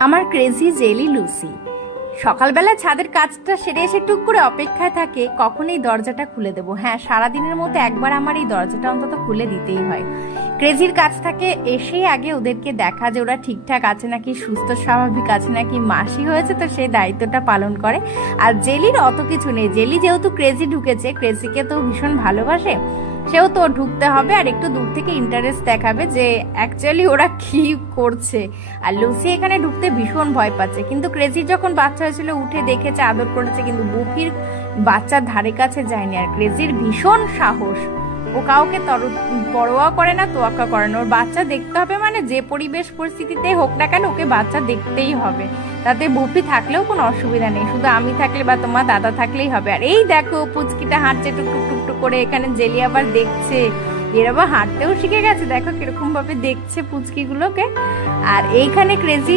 আমার crazy jelly Lucy সকালবেলা ছাদের কাজটা সেরে এসে টুক করে অপেক্ষায় থাকে কখন এই দরজাটা খুলে দেবো। হ্যাঁ, সারাদিনের মতো একবার আমার এই দরজাটা অন্তত খুলে দিতেই হয়। ক্রেজির কাজ থাকে এসেই আগে ওদেরকে দেখা যে ওরা ঠিকঠাক আছে নাকি, সুস্থ স্বাভাবিক আছে নাকি, মাসি হয়েছে তো সেই দায়িত্বটা পালন করে। আর জেলির অত কিছু নেই, জেলি যেহেতু ক্রেজি ঢুকেছে, ক্রেজিকে তো ভীষণ ভালোবাসে, সেও তো ঢুকতে হবে আর একটু দূর থেকে ইন্টারেস্ট দেখাবে যে অ্যাকচুয়ালি ওরা কি করছে। আর লুসি এখানে ঢুকতে ভীষণ ভয় পাচ্ছে, কিন্তু ক্রেজির যখন বাচ্চা হয়েছিল উঠে দেখেছে, আদর করেছে, কিন্তু বুফির বাচ্চার ধারে কাছে যায়নি। আর ক্রেজির ভীষণ সাহস, ও কাউকে পরোয়া করে না, তোয়াক্কা করে না। ওর বাচ্চা দেখতে হবে, মানে যে পরিবেশ পরিস্থিতিতে হোক না কেন ওকে বাচ্চা দেখতেই হবে। তাতে বুফি থাকলেও কোনো অসুবিধা নেই, শুধু আমি থাকলে বা তোমার দাদা থাকলেই হবে। আর এই দেখো পুচকিটা হাঁটছে টুকটুক টুকটুক করে, এখানে জেলি আবার দেখছে, এর আবার হাঁটতেও শিখে গেছে, দেখো কিরকম ভাবে দেখছে পুচকিগুলোকে। আর এইখানে ক্রেজি